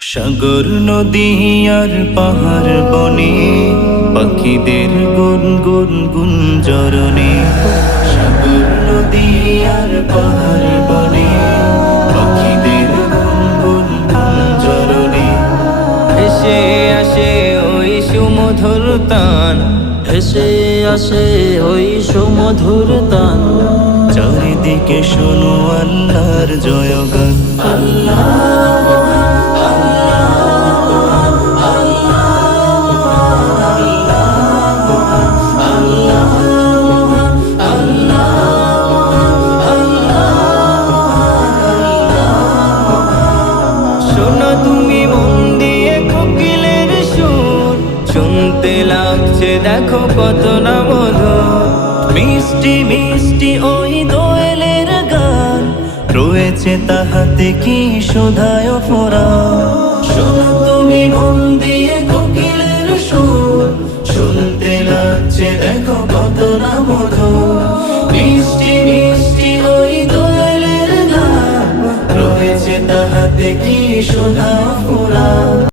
সাগর নদী আর পাহাড় বনে পাখিদের গুনগুন গুঞ্জরণে। সাগর নদী আর পাহাড় বনে পাখিদের গুনগুন গুঞ্জরণে। ভেসে আসে ওই সুমধুর তান, ভেসে আসে ওই সুমধুর তান। চারিদিকে শোনো আল্লাহর জয়গান। শোনো তুমি মন দিয়ে কোকিলের সুর, শুনতে লাগছে দেখো কত না মধুর। মিষ্টি মিষ্টি ওই দোয়েলের গান, রয়েছে তাহাতে কি সুধায় ফোরা। শোনো তুমি মন দিয়ে কোকিলের সুর, শুনতে লাগছে দেখো কত না মধুর। মিষ্টি মিষ্টি ওই দোয়েলের গান, রয়েছে তাহাতে কি সুধা ফোরা।